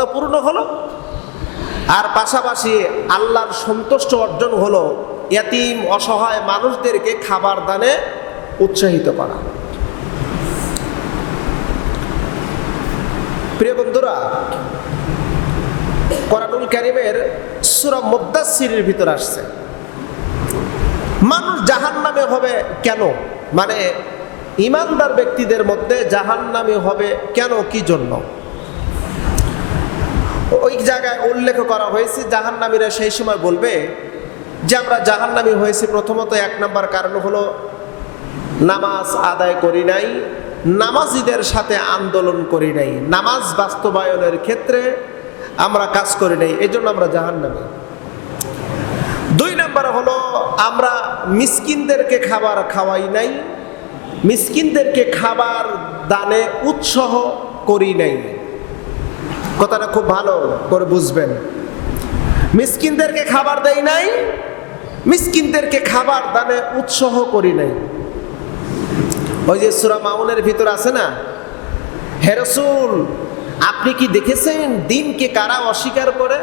মর্যাদা পূর্ণ হলো, আর পাশাপাশি আল্লাহর সন্তুষ্ট অর্জন হলো ইয়াতিম অসহায় মানুষদেরকে খাবার দানে উৎসাহিত করা। প্রিয় বন্ধুরা, কোরআনুল কারীমের সূরা মুদ্দাসসিরের ভিতর আসছে মানুষ জাহান্নামে হবে কেন, মানে ঈমানদার ব্যক্তিদের মধ্যে জাহান্নামে হবে কেন, কি জন্য। ওই জায়গায় উল্লেখ করা হয়েছে জাহান্নামীরা সেই সময় বলবে যে আমরা জাহান্নামী হয়েছি প্রথমত এক নাম্বার কারণ হলো নামাজ আদায় করি নাই, নামাজীদের সাথে আন্দোলন করি নাই, নামাজ বাস্তবায়নের ক্ষেত্রে আমরা কাজ করি নাই, এই জন্য আমরা জাহান্নামী। দুই নাম্বার হলো আমরা মিসকিনদেরকে খাবার খাওয়াই নাই, মিসকিনদেরকে খাবার দানে উৎসাহ করি নাই। কথাটা খুব ভালো করে বুঝবেন, মিসকিনদেরকে খাবার দেই নাই, মিসকিনদেরকে খাবার দানে উৎসাহ করি নাই। ওই যে সূরা মাউনের ভিতর আছে না, হে রাসূল আপনি কি দেখেছেন দিনকে কারা অস্বীকার করে?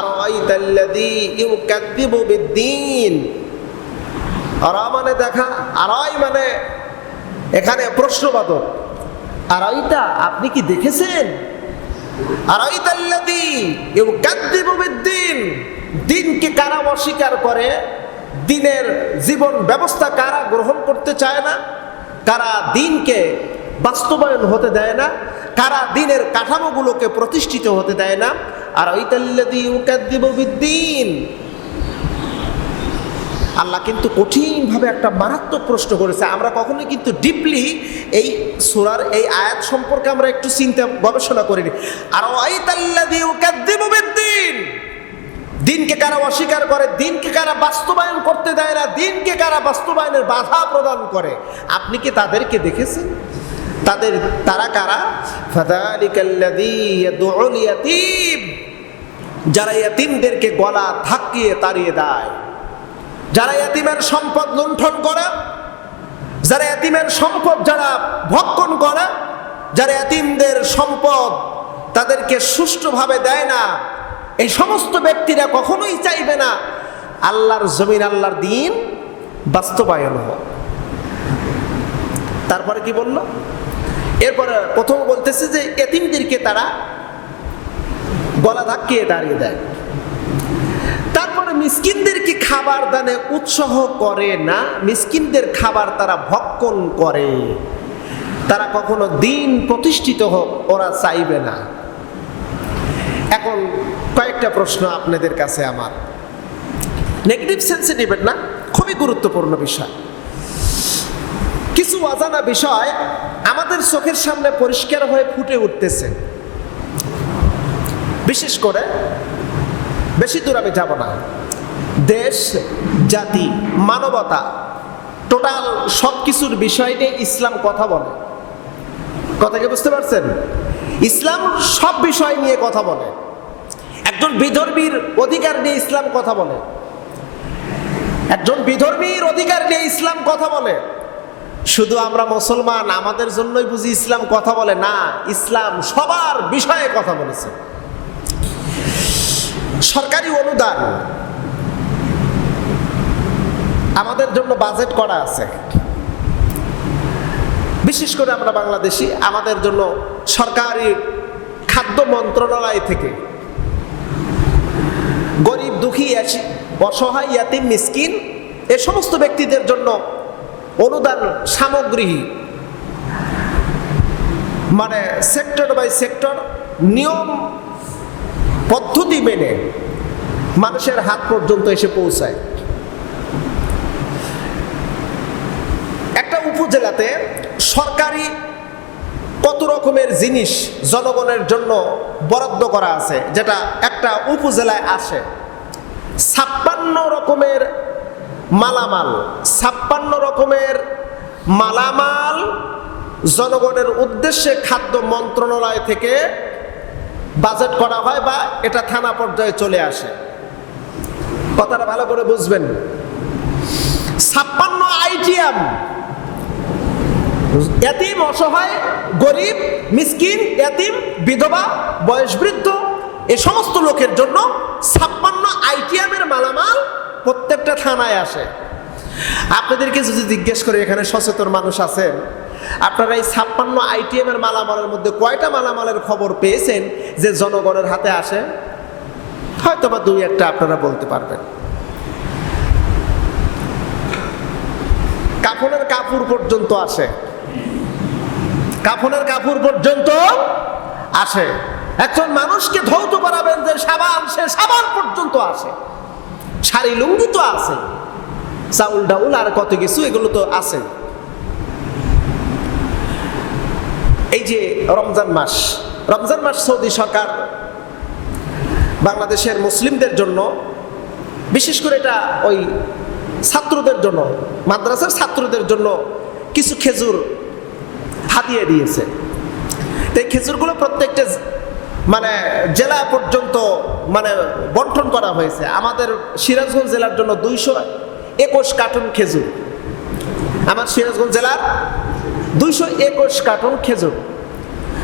আরাইতাল্লাযী ইউকাযযিবু বিদ্দীন, আরা মানে দেখা, আরাই মানে এখানে প্রশ্নবাচক। আরাইতা আপনি কি দেখেছেন, আরাইতাল্লাযী ইউকাযযিবু বিদ্দীন, দিনকে কারা অস্বীকার করে, দিনের জীবন ব্যবস্থা কারা গ্রহণ করতে চায় না, কারা দিনকে বাস্তবায়ন হতে দেয় না, কারা দিনের কাঠামোগুলোকে প্রতিষ্ঠিত হতে দেয় না। আর আরাইতাল্লাযী ইউকাযযিবু বিদ্দীন, আল্লাহ কিন্তু কঠিনভাবে একটা মারাত্মক প্রশ্ন করেছে। আমরা কখনোই কিন্তু ডিপলি এই সূরার এই আয়াত সম্পর্কে আমরা একটু চিন্তা গবেষণা করিনি। আর আরাইতাল্লাযী ইউকাযযিবু বিদ্দীন, দিনকে কারা অস্বীকার করে, দিনকে কারা বাস্তবায়ন করতে দেয় না, দিনকে কারা বাস্তবায়নের বাধা প্রদান করে, আপনি কি তাদেরকে দেখেছেন? তারা কারা? ফাযালিকাল্লাযী ইয়াদউল ইয়াতীম, যারা ইয়াতীমদেরকে গলা ধাক্কিয়ে তাড়িয়ে দেয়, যারা ইয়াতীমের সম্পদ লুণ্ঠন করে, যারা ইয়াতীমের সম্পদ যারা ভক্ষণ করে, যারা ইয়াতীমদের সম্পদ তাদেরকে সুষ্ঠুভাবে দেয় না, এই সমস্ত ব্যক্তিরা কখনোই চাইবে না আল্লাহর জমিন, আল্লাহর দিন বাস্তবায়ন হোক। তারপরে কি বলল? এরপরে প্রথম বলতেছে যে এতিমদেরকে তারা গলা ধাক্কিয়ে দাঁড়িয়ে দেয়। তারপরে মিসকিনদেরকে খাবার দানে উৎসাহ করে না, মিসকিনদের খাবার তারা ভক্ষণ করে, তারা কখনো দিন প্রতিষ্ঠিত হোক ওরা চাইবে না। এখন কয়েকটা প্রশ্ন আপনাদের কাছে আমার, নেগেটিভ সেন্সে নেবেন না, খুবই গুরুত্বপূর্ণ বিষয়। কিছু অজানা বিষয় আমাদের চোখের সামনে পরিষ্কার হয়ে ফুটে উঠতেছে। বিশেষ করে বেশি দূর আমি যাব না, দেশ জাতি মানবতা টোটাল সব কিছুর বিষয় নিয়ে ইসলাম কথা বলে। কথা কি বুঝতে পারছেন? ইসলাম সব বিষয় নিয়ে কথা বলে। একজন বিধর্মীর অধিকার নিয়ে ইসলাম কথা বলে, একজন বিধর্মীর অধিকার নিয়ে ইসলাম কথা বলে। শুধু আমরা মুসলমান আমাদের জন্যই বুঝি ইসলাম কথা বলে না, ইসলাম সবার বিষয়ে কথা বলেছে। সরকারি অনুদান আমাদের জন্য বাজেট করা আছে, বিশেষ করে আমরা বাংলাদেশি, আমাদের জন্য সরকারি খাদ্য মন্ত্রণালয় থেকে গরিব দুঃখী অসহায় ইয়াতিম মিসকিন এ সমস্ত ব্যক্তিদের জন্য অনুদান সামগ্রী মানে সেক্টর বাই সেক্টর নিয়ম পদ্ধতি মেনে মানুষের হাত পর্যন্ত এসে পৌঁছায়। একটা উপজেলাতে সরকারি কত রকমের জিনিস জনগণের জন্য বরাদ্দ করা আছে, যেটা একটা উপজেলায় আসে 56 রকমের মালামাল, 56 রকমের মালামাল জনগণের উদ্দেশ্যে খাদ্য মন্ত্রণালয় থেকে বাজেট করা হয় বা এটা থানা পর্যায়ে চলে আসে। কথাটা ভালো করে বুঝবেন। 56 আইটেম এতিম, অসহায়, গরিব, মিসকিন, এতিম, বিধবা, বয়সবৃদ্ধ এ সমস্ত লোকের জন্য 56 আইটেমের মালামাল প্রত্যেকটা থানায় আসে। আপনাদেরকে যদি জিজ্ঞেস করে, এখানে সচেতন মানুষ আছেন, আপনারা এই 56 আইটেমের মালামালের মধ্যে কয়টা মালামালের খবর পেয়েছেন যে জনগণের হাতে আসে? হয়তো বা 2-1টা আপনারা বলতে পারবেন। কাফনের কাপড় পর্যন্ত আসে, কাফনের কাপড় পর্যন্ত আসে। একজন মানুষকে ধৌত করাবেন যে সাবান, সে সাবান পর্যন্ত আসে। শাড়ি লুঙ্গি তো আছে, চাউল ডাউল আর কত কিছু, এগুলো তো আছে। এই যে রমজান মাস, রমজান মাস সৌদি সরকার বাংলাদেশের মুসলিমদের জন্য, বিশেষ করে এটা ওই ছাত্রদের জন্য, মাদ্রাসার ছাত্রদের জন্য কিছু খেজুর হাতিয়ে দিয়েছে। এই খেজুরগুলো প্রত্যেকটা মানে জেলা পর্যন্ত মানে বন্টন করা হয়েছে। আমাদের সিরাজগঞ্জ জেলার জন্য 221 কার্টন খেজুর, আমার সিরাজগঞ্জ জেলার 221 কার্টন খেজুর।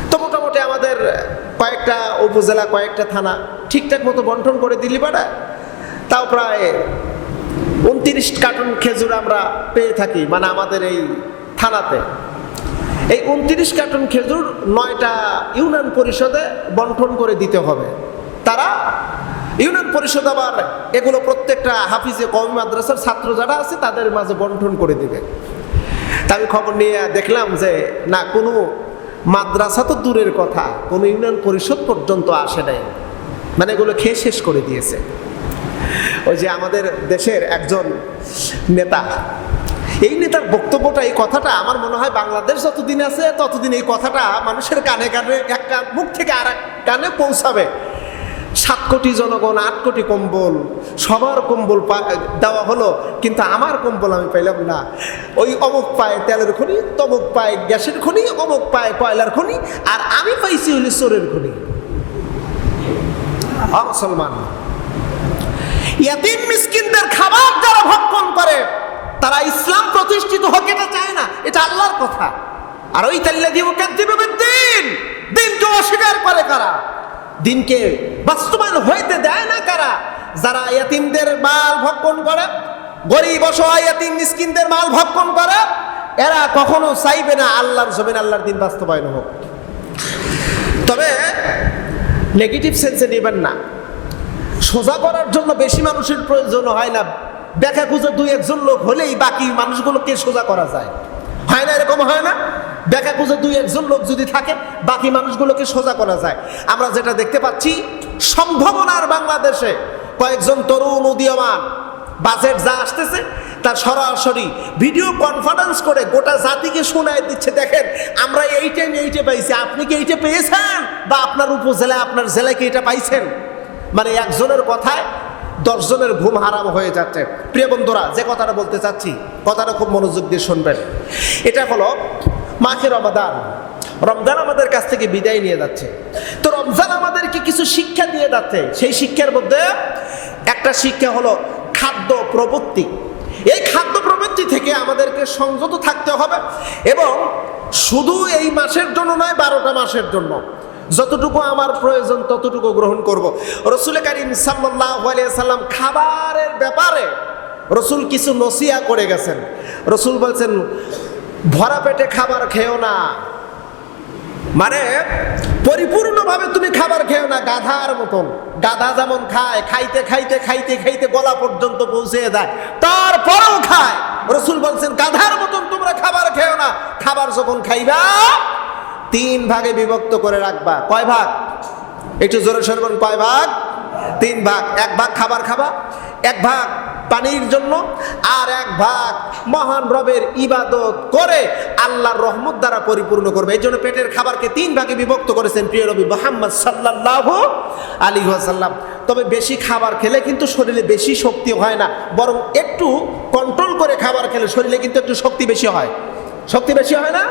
তো মোটামুটি আমাদের কয়েকটা উপজেলা, কয়েকটা থানা ঠিকঠাক মতো বন্টন করে দিলি পারে, তাও প্রায় 29 কার্টন খেজুর আমরা পেয়ে থাকি, মানে আমাদের এই থানাতে। এই 29 কার্টন খেজুর 9টা ইউনিয়ন পরিষদে বন্টন করে দিতে হবে। তারা ইউনিয়ন পরিষদ আবার এগুলো প্রত্যেকটা হাফিজে কওমি মাদ্রাসার ছাত্র যারা আছে তাদের মাঝে বন্টন করে দিবে। তা আমি খবর নিয়ে দেখলাম যে না, কোনো মাদ্রাসা তো দূরের কথা, কোনো ইউনিয়ন পরিষদ পর্যন্ত আসে নাই, মানে এগুলো খেয়ে শেষ করে দিয়েছে। ওই যে আমাদের দেশের একজন নেতা, এই নেতার বক্তব্যটা, এই কথাটা আমার মনে হয় বাংলাদেশ যতদিন আছে ততদিন এই কথাটা মানুষের কানে কানে, একটা মুখ থেকে আর এক কানে পৌঁছাবে। 7 কোটি জনগণ, 8 কোটি কম্বল, সবার কম্বল দেওয়া হলো, কিন্তু আমার কম্বল আমি পাইলাম না। ওই অমুক পায় তেলের খনি, তমুক পায় গ্যাসের খনি, অমুক পায় কয়লার খনি, আর আমি পাইছি হইলে চোরের খনি। মুসলমান, ইয়াতিম মিসকিনদের খাবার যারা ভক্ষণ করে তারা ইসলাম প্রতিষ্ঠিত হোক এটা চায় না, এটা আল্লাহর কথা। আর ওই তাল্লাযী ইউকাযযিবু বিদ্দীন, দিনকে অস্বীকার করে কারা, দিনকে বাস্তবায়ন হইতে দেয় না কারা? যারা ইয়াতিমদের মাল ভক্ষণ করে, গরিব অসহায় ইয়াতিম মিসকিনদের মাল ভক্ষণ করে, এরা কখনো চাইবে না আল্লাহর জমিন, আল্লাহর দিন বাস্তবায়ন হোক। তবে নেগেটিভ সেন্সে নেবেন না। সোজা করার জন্য বেশি মানুষের প্রয়োজন হয় না, ব্যাখ্যা খুঁজে 2-1 লোক হলেই বাকি মানুষগুলোকে সোজা করা যায়, হয় না? এরকম হয় না? ব্যাখ্যা খুঁজে 2-1 লোক যদি থাকে বাকি মানুষগুলোকে সোজা করা যায়। আমরা যেটা দেখতে পাচ্ছি, সম্ভাবনার বাংলাদেশে কয়েকজন তরুণ উদীয়মান বাজেট যা আসতেছে তার সরাসরি ভিডিও কনফারেন্স করে গোটা জাতিকে শোনায় দিচ্ছে, দেখেন আমরা এইটা পাইছি, আপনি কি এইটা পেয়েছেন? বা আপনার উপজেলায়, আপনার জেলায় কি এটা পাইছেন? মানে একজনের কথায় 10 জনের ঘুম হারাম হয়ে যাচ্ছে। প্রিয় বন্ধুরা, যে কথাটা বলতে চাচ্ছি, কথাটা খুব মনোযোগ দিয়ে শুনবেন। এটা হলো মাহে রমাদান। রমজান আমাদের কাছ থেকে বিদায় নিয়ে যাচ্ছে। তো রমজান আমাদেরকে কিছু শিক্ষা দিয়ে যাচ্ছে। সেই শিক্ষার মধ্যে একটা শিক্ষা হলো খাদ্য প্রবৃত্তি। এই খাদ্য প্রবৃত্তি থেকে আমাদেরকে সংযত থাকতে হবে, এবং শুধু এই মাসের জন্য নয়, 12টা মাসের জন্য যতটুকু আমার প্রয়োজন ততটুকু গ্রহণ করব। রাসূল কারীম সাল্লাল্লাহু আলাইহি সাল্লাম খাবারের ব্যাপারে রাসূল কিছু নসিহত করে গেছেন। রাসূল বলছেন, ভরা পেটে খাবার খেও না, মানে পরিপূর্ণভাবে তুমি খাবার খেও না, গাধার মতন। গাধা যেমন খায়, খাইতে খাইতে খাইতে খাইতে গলা পর্যন্ত পৌঁছে যায়, তারপরেও খায়। রাসূল বলছেন, গাধার মতন তোমরা খাবার খেও না। খাবার যখন খাইবা 3 ভাগে বিভক্ত করে রাখবা। কয় ভাগ? একটু জোরে শুনবেন, কয় ভাগ? 3 ভাগ। 1 ভাগ খাবার খাবা, 1 ভাগ পানির জন্য, আর 1 ভাগ মহান রবের ইবাদত করে আল্লাহর রহমত দ্বারা পরিপূর্ণ করবে। এই জন্য পেটের খাবারকে 3 ভাগে বিভক্ত করেছেন প্রিয় নবী মুহাম্মদ সাল্লাল্লাহু আলাইহি ওয়াসাল্লাম। তবে বেশি খাবার খেলে কিন্তু শরীরে বেশি শক্তি হয় না, বরং একটু কন্ট্রোল করে খাবার খেলে শরীরে কিন্তু একটু শক্তি বেশি হয়। শক্তি বেশি হয় না?